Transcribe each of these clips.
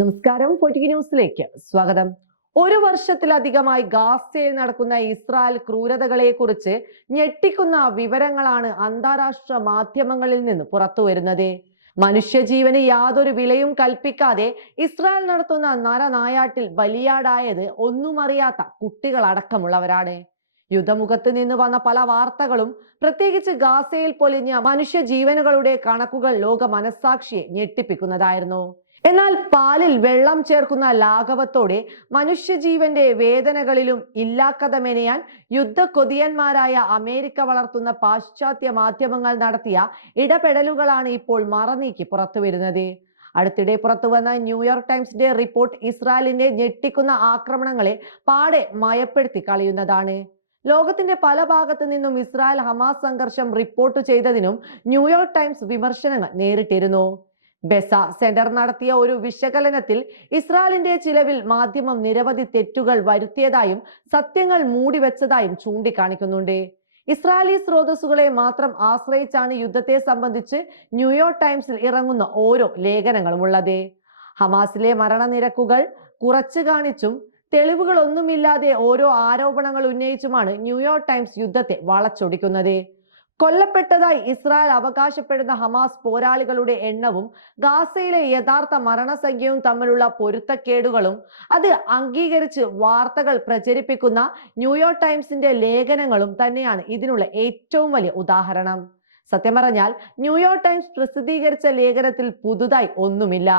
നമസ്കാരം. പൊറ്റിക് ന്യൂസിലേക്ക് സ്വാഗതം. ഒരു വർഷത്തിലധികമായി ഗാസയിൽ നടക്കുന്ന ഇസ്രായേൽ ക്രൂരതകളെ കുറിച്ച് ഞെട്ടിക്കുന്ന വിവരങ്ങളാണ് അന്താരാഷ്ട്ര മാധ്യമങ്ങളിൽ നിന്ന് പുറത്തു വരുന്നത് മനുഷ്യജീവന് യാതൊരു വിലയും കൽപ്പിക്കാതെ ഇസ്രായേൽ നടത്തുന്ന നരനായാട്ടിൽ ബലിയാടായത് ഒന്നും അറിയാത്ത കുട്ടികളടക്കമുള്ളവരാണ്. യുദ്ധമുഖത്ത് നിന്ന് വന്ന പല വാർത്തകളും പ്രത്യേകിച്ച് ഗാസയിൽ പൊലിഞ്ഞ മനുഷ്യ ജീവനുകളുടെ കണക്കുകൾ ലോക മനസ്സാക്ഷിയെ ഞെട്ടിപ്പിക്കുന്നതായിരുന്നു. എന്നാൽ പാലിൽ വെള്ളം ചേർക്കുന്ന ലാഘവത്തോടെ മനുഷ്യജീവന്റെ വേദനകളിലും ഇല്ലാക്കഥ മെനയാൻ യുദ്ധക്കൊതിയന്മാരായ അമേരിക്ക വളർത്തുന്ന പാശ്ചാത്യ മാധ്യമങ്ങൾ നടത്തിയ ഇടപെടലുകളാണ് ഇപ്പോൾ മറനീക്കി പുറത്തു വരുന്നത് അടുത്തിടെ പുറത്തുവന്ന ന്യൂയോർക്ക് ടൈംസിന്റെ റിപ്പോർട്ട് ഇസ്രായേലിന്റെ ഞെട്ടിക്കുന്ന ആക്രമണങ്ങളെ പാടെ മയപ്പെടുത്തി കളയുന്നതാണ്. ലോകത്തിന്റെ പല ഭാഗത്തു നിന്നും ഇസ്രായേൽ ഹമാസ് സംഘർഷം റിപ്പോർട്ട് ചെയ്തതിനും ന്യൂയോർക്ക് ടൈംസ് വിമർശനങ്ങൾ നേരിട്ടിരുന്നു. ബെസ സെന്റർ നടത്തിയ ഒരു വിശകലനത്തിൽ ഇസ്രായേലിന്റെ ചിലവിൽ മാധ്യമം നിരവധി തെറ്റുകൾ വരുത്തിയതായും സത്യങ്ങൾ മൂടിവെച്ചതായും ചൂണ്ടിക്കാണിക്കുന്നുണ്ട്. ഇസ്രായേലി സ്രോതസ്സുകളെ മാത്രം ആശ്രയിച്ചാണ് യുദ്ധത്തെ സംബന്ധിച്ച് ന്യൂയോർക്ക് ടൈംസിൽ ഇറങ്ങുന്ന ഓരോ ലേഖനങ്ങളും ഉള്ളത്. ഹമാസിലെ മരണനിരക്കുകൾ കുറച്ചു കാണിച്ചും തെളിവുകളൊന്നുമില്ലാതെ ഓരോ ആരോപണങ്ങൾ ഉന്നയിച്ചുമാണ് ന്യൂയോർക്ക് ടൈംസ് യുദ്ധത്തെ വളച്ചൊടിക്കുന്നത്. കൊല്ലപ്പെട്ടതായി ഇസ്രായേൽ അവകാശപ്പെടുന്ന ഹമാസ് പോരാളികളുടെ എണ്ണവും ഗാസയിലെ യഥാർത്ഥ മരണസംഖ്യയും തമ്മിലുള്ള പൊരുത്തക്കേടുകളും അത് അംഗീകരിച്ച് വാർത്തകൾ പ്രചരിപ്പിക്കുന്ന ന്യൂയോർക്ക് ടൈംസിന്റെ ലേഖനങ്ങളും തന്നെയാണ് ഇതിനുള്ള ഏറ്റവും വലിയ ഉദാഹരണം. സത്യം പറഞ്ഞാൽ ന്യൂയോർക്ക് ടൈംസ് പ്രസിദ്ധീകരിച്ച ലേഖനത്തിൽ പുതുതായി ഒന്നുമില്ല.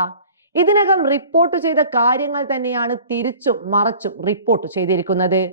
ഇതിനകം റിപ്പോർട്ട് ചെയ്ത കാര്യങ്ങൾ തന്നെയാണ് തിരിച്ചും മറച്ചും റിപ്പോർട്ട് ചെയ്തിരിക്കുന്നത്.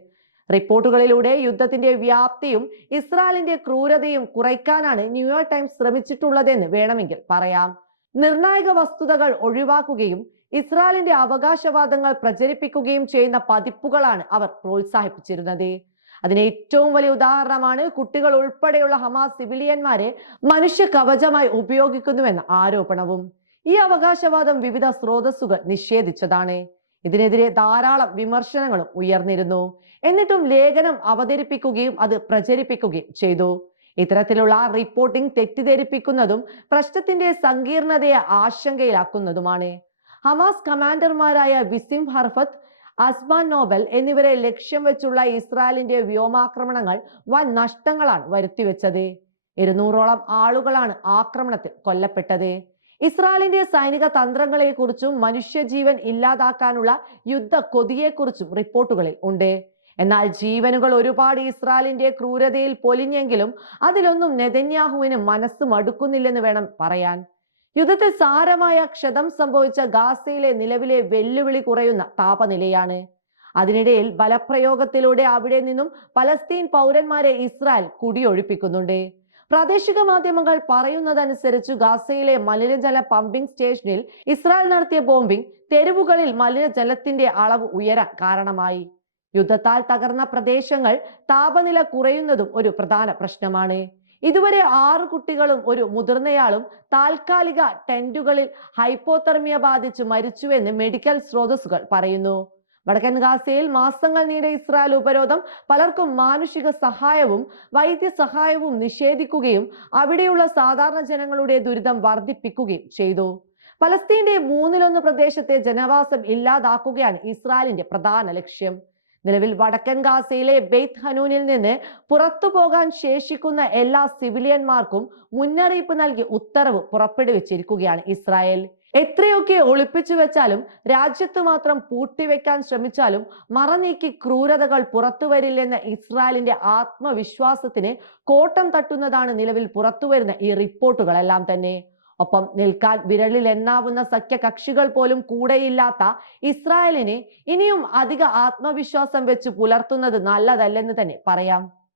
റിപ്പോർട്ടുകളിലൂടെ യുദ്ധത്തിന്റെ വ്യാപ്തിയും ഇസ്രായേലിന്റെ ക്രൂരതയും കുറയ്ക്കാനാണ് ന്യൂയോർക്ക് ടൈംസ് ശ്രമിച്ചിട്ടുള്ളതെന്ന് വേണമെങ്കിൽ പറയാം. നിർണായക വസ്തുതകൾ ഒഴിവാക്കുകയും ഇസ്രായേലിന്റെ അവകാശവാദങ്ങൾ പ്രചരിപ്പിക്കുകയും ചെയ്യുന്ന പതിപ്പുകളാണ് അവർ പ്രോത്സാഹിപ്പിച്ചിരുന്നത്. അതിന് ഏറ്റവും വലിയ ഉദാഹരണമാണ് കുട്ടികൾ ഉൾപ്പെടെയുള്ള ഹമാസ് സിവിലിയന്മാരെ മനുഷ്യ കവചമായി ഉപയോഗിക്കുന്നുവെന്ന ആരോപണവും. ഈ അവകാശവാദം വിവിധ സ്രോതസ്സുകൾ നിഷേധിച്ചതാണ്. ഇതിനെതിരെ ധാരാളം വിമർശനങ്ങളും ഉയർന്നിരുന്നു. എന്നിട്ടും ലേഖനം അവതരിപ്പിക്കുകയും അത് പ്രചരിപ്പിക്കുകയും ചെയ്തു. ഇത്തരത്തിലുള്ള റിപ്പോർട്ടിംഗ് തെറ്റിദ്ധരിപ്പിക്കുന്നതും പ്രശ്നത്തിന്റെ സങ്കീർണതയെ ആശങ്കയിലാക്കുന്നതുമാണ്. ഹമാസ് കമാൻഡർമാരായ വിസിം ഹർഫത്ത് അസ്മാൻ നോബൽ എന്നിവരെ ലക്ഷ്യം വെച്ചുള്ള ഇസ്രായേലിന്റെ വ്യോമാക്രമണങ്ങൾ വൻ നഷ്ടങ്ങളാണ് വരുത്തിവെച്ചത്. ഇരുന്നൂറോളം ആളുകളാണ് ആക്രമണത്തിൽ കൊല്ലപ്പെട്ടത്. ഇസ്രായേലിന്റെ സൈനിക തന്ത്രങ്ങളെക്കുറിച്ചും മനുഷ്യജീവൻ ഇല്ലാതാക്കാനുള്ള യുദ്ധ കൊതിയെക്കുറിച്ചും റിപ്പോർട്ടുകളിൽ ഉണ്ട്. എന്നാൽ ജീവനുകൾ ഒരുപാട് ഇസ്രായേലിന്റെ ക്രൂരതയിൽ പൊലിഞ്ഞെങ്കിലും അതിലൊന്നും നെതന്യാഹുവിന് മനസ്സ് മടുക്കുന്നില്ലെന്ന് വേണം പറയാൻ. യുദ്ധത്തിൽ സാരമായ ക്ഷതം സംഭവിച്ച ഗാസയിലെ നിലവിലെ വെല്ലുവിളി കുറയുന്ന താപനിലയാണ്. അതിനിടയിൽ ബലപ്രയോഗത്തിലൂടെ അവിടെ നിന്നും പലസ്തീൻ പൗരന്മാരെ ഇസ്രായേൽ കുടിയൊഴിപ്പിക്കുന്നുണ്ട്. പ്രാദേശിക മാധ്യമങ്ങൾ പറയുന്നതനുസരിച്ച് ഗാസയിലെ മലിനജല പമ്പിംഗ് സ്റ്റേഷനിൽ ഇസ്രായേൽ നടത്തിയ ബോംബിംഗ് തെരുവുകളിൽ മലിനജലത്തിന്റെ അളവ് ഉയരാൻ കാരണമായി. യുദ്ധത്താൽ തകർന്ന പ്രദേശങ്ങൾ താപനില കുറയുന്നതും ഒരു പ്രധാന പ്രശ്നമാണ്. ഇതുവരെ ആറ് കുട്ടികളും ഒരു മുതിർന്നയാളും താൽക്കാലിക ടെന്റുകളിൽ ഹൈപ്പോതെർമിയ ബാധിച്ച് മരിച്ചുവെന്ന് മെഡിക്കൽ സ്രോതസ്സുകൾ പറയുന്നു. വടക്കൻ ഗാസയിൽ മാസങ്ങൾ നീണ്ട ഇസ്രായേൽ ഉപരോധം പലർക്കും മാനുഷിക സഹായവും വൈദ്യസഹായവും നിഷേധിക്കുകയും അവിടെയുള്ള സാധാരണ ജനങ്ങളുടെ ദുരിതം വർദ്ധിപ്പിക്കുകയും ചെയ്തു. പലസ്തീന്റെ മൂന്നിലൊന്ന് പ്രദേശത്തെ ജനവാസം ഇല്ലാതാക്കുകയാണ് ഇസ്രായേലിന്റെ പ്രധാന ലക്ഷ്യം. നിലവിൽ വടക്കൻ ഗാസയിലെ ബെയ്ത്ത് ഹനൂനിൽ നിന്ന് പുറത്തു പോകാൻ ശേഷിക്കുന്ന എല്ലാ സിവിലിയന്മാർക്കും മുന്നറിയിപ്പ് നൽകി ഉത്തരവ് പുറപ്പെടുവിച്ചിരിക്കുകയാണ് ഇസ്രായേൽ. എത്രയൊക്കെ ഒളിപ്പിച്ചു വെച്ചാലും രാജ്യത്ത് മാത്രം പൂട്ടിവെക്കാൻ ശ്രമിച്ചാലും മറനീക്കി ക്രൂരതകൾ പുറത്തു വരില്ലെന്ന ഇസ്രായേലിന്റെ ആത്മവിശ്വാസത്തിന് കോട്ടം തട്ടുന്നതാണ് നിലവിൽ പുറത്തുവരുന്ന ഈ റിപ്പോർട്ടുകളെല്ലാം തന്നെ. ഒപ്പം നിൽക്കാൻ വിരലിൽ എണ്ണാവുന്ന സഖ്യകക്ഷികൾ പോലും കൂടെയില്ലാത്ത ഇസ്രായേലിനെ ഇനിയും അധിക ആത്മവിശ്വാസം വെച്ച് പുലർത്തുന്നത് നല്ലതല്ലെന്ന് തന്നെ പറയാം.